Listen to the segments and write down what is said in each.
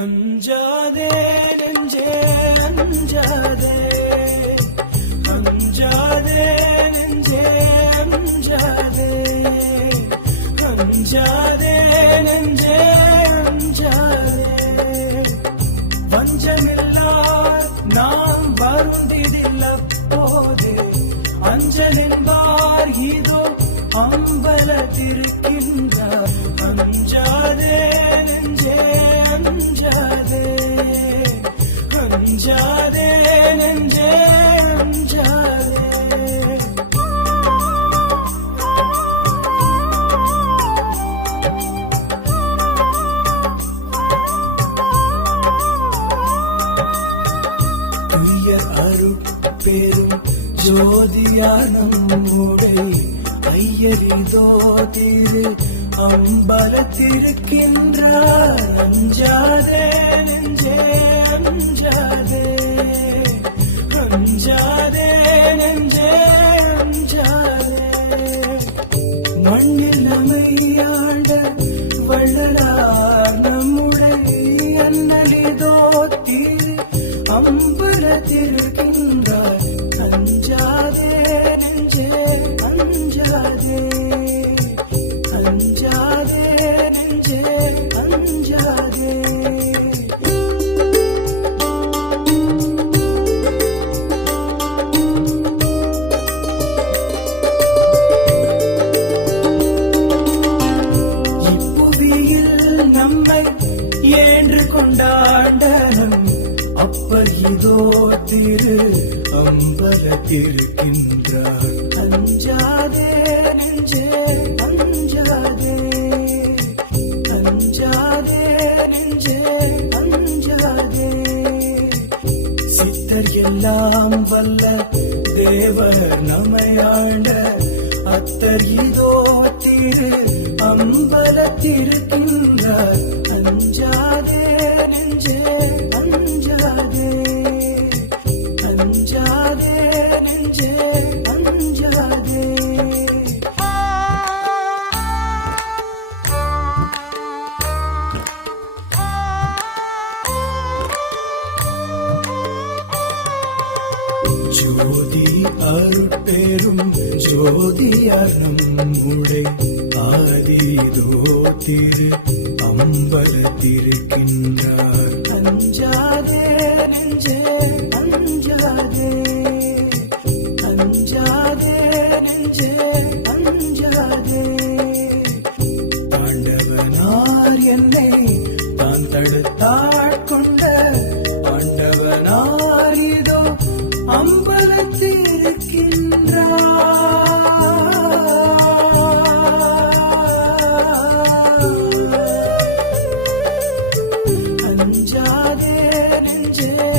அஞ்சாதே நெஞ்சே அஞ்சாதே. அஞ்சாதே நெஞ்சே அஞ்சாதே. அஞ்சாதே நெஞ்சே அஞ்சாதே. வஞ்சமில்லார் நாம் வருந்திடில்ல போது அஞ்சலின்பார் இதோ ஐயரிதோ திரு அம்பலத்திருக்கின்றார். அஞ்சாதே நெஞ்சே அஞ்சாதே. அஞ்சாதே நெஞ்சே அஞ்சாதே. மண்ணில் அமையாண்ட வள்ளலார் நம்முடைய அண்ணலிதோ திரு அம்பலத்திருக்கின்றார் கொண்டாண்டனம் அப்பர் இதோ திரு அம்பலத்திருக்கின்றார். அஞ்சாதே நெஞ்சே அஞ்சாதே. அஞ்சாதே நெஞ்சே அஞ்சாதே. சித்தர் எல்லாம் வல்ல தேவர் நமையாண்ட அத்தர் இதோ திரு அம்பலத்திருக்கின்றார் ஜோதியார் நம்முடை ஆதிதோ திரு அம்பலத்திருக்கின்றார். அஞ்சாதே நெஞ்சே அஞ்சாதே அஞ்சாதே நெஞ்சே அஞ்சாதே ஆண்டவனார் என்னை தான் தடுத்தாட்கொண்ட நெஞ்சே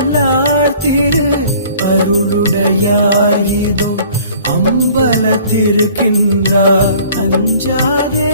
செய்யவல்லார் திரு அருளுடையார் இதோ அம்பலத்திருக்கின்றார். அஞ்சாதே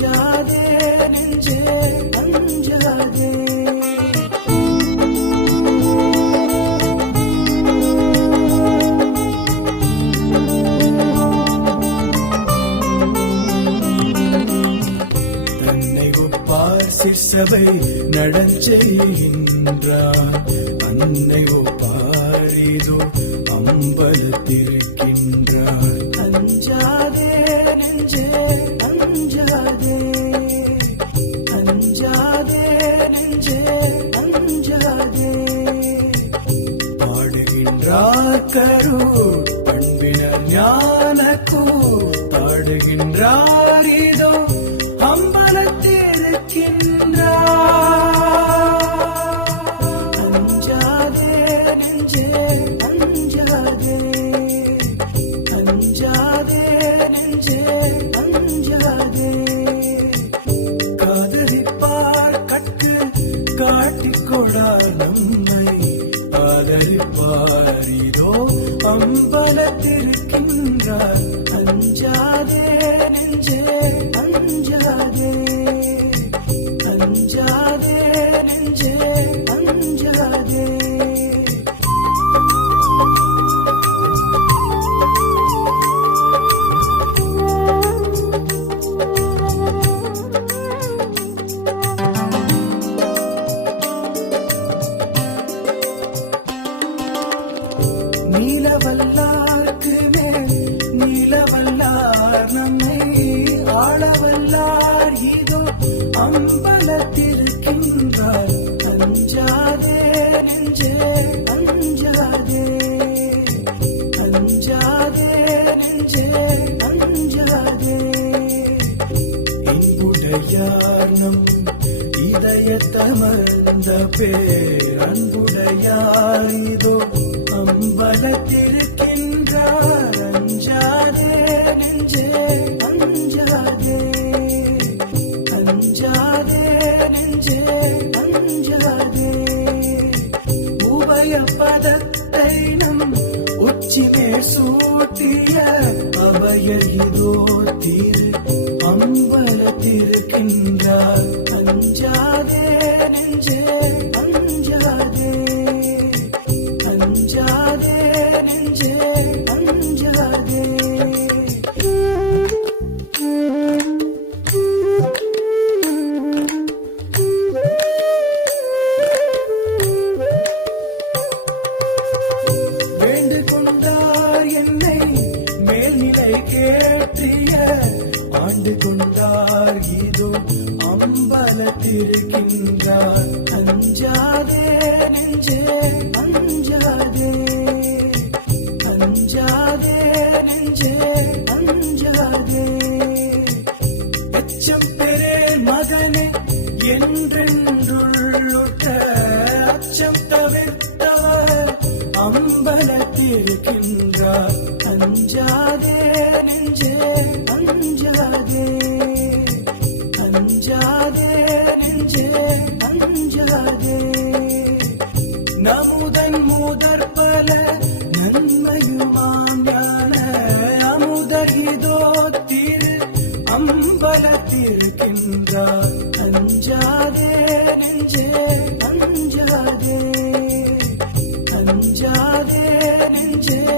அஞ்சாதே நெஞ்சே அஞ்சாதே சிற்சபை நடஞ்செய்கின்றார் அன்னை ஒப்பாரிதோ அம்பலத்திற்கு இருக்கின்றார் கரு கரூர் பண்பினர் ஞானக்கூ பாடுகின்றார் நீலவல்லார்க்கு மேல் நீலவல்லார் நம்மை ஆளவல்லார். இதோ அம்பலத்திருக்கின்றார். அஞ்சாதே நெஞ்சே அஞ்சாதே அஞ்சாதே நெஞ்சே அஞ்சாதே. என்புடையார் நம் இதயத்தமர்ந்த பேர். அன்புடையார் இதோ அம்பலத்திருக்கின்றார். அஞ்சாதே நெஞ்சே அஞ்சாதே அஞ்சாதே நெஞ்சே அஞ்சாதே உபய பதத்தை நம் உச்சிமே சூட்டிய அபயர் இதோ தீர் அம்பலத்திருக்கின்றார் அஞ்சாதே நெஞ்சே அஞ்சாதே. வேண்டு கொண்டார் என்னை மேல்நிலை கேற்றிய ஆண்டு கொண்டார் இதோ அம்பலத்திருக்கின்றார். அஞ்சாதே நெஞ்சே. என்றென்றுள்ளுட்ட அச்சம் தவிர்த்தவர் அம்பலத்திருக்கின்றார். அஞ்சாதே நெஞ்சே அஞ்சாதே அஞ்சாதே நெஞ்சே அஞ்சாதே. நமுதன் மூதற் பல நன்மையுமாம் ஞான அமுதகிதோ திரு அம்பலத்திருக்கின்றார். அஞ்சாதே நெஞ்சே அஞ்சாதே அஞ்சாதே நெஞ்சே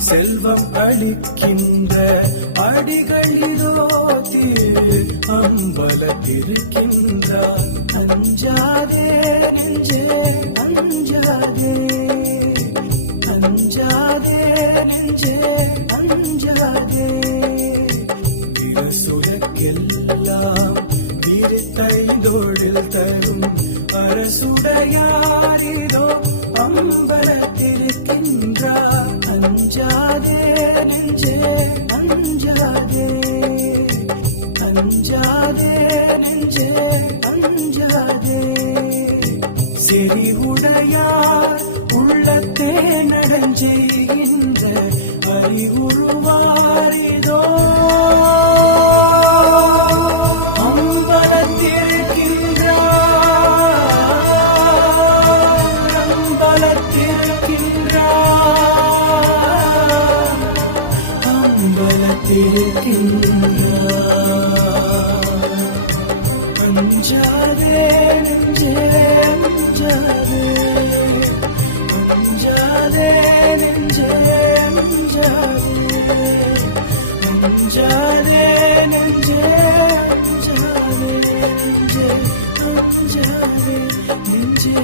செல்வம் அளிக்கின்ற அடிகளிலோ அம்பலத்திருக்கின்றார். அஞ்சாதே நெஞ்சே அஞ்சாதே அஞ்சாதே நெஞ்சே அஞ்சாதே. விரசுரக்கெல்லாம் செறிவுடையார் உள்ளத்தே நடஞ்செய்கின்ற அறிவுருவாரிதோ அம்பலத்திருக்கின்றார் അഞ്ചാതെ നെഞ്ചേ അഞ്ചാതെ അഞ്ചാതെ നെഞ്ചേ അഞ്ചാതെ അഞ്ചാതെ നെഞ്ചേ അഞ്ചാതെ നെഞ്ചേ അഞ്ചാതെ നെഞ്ചേ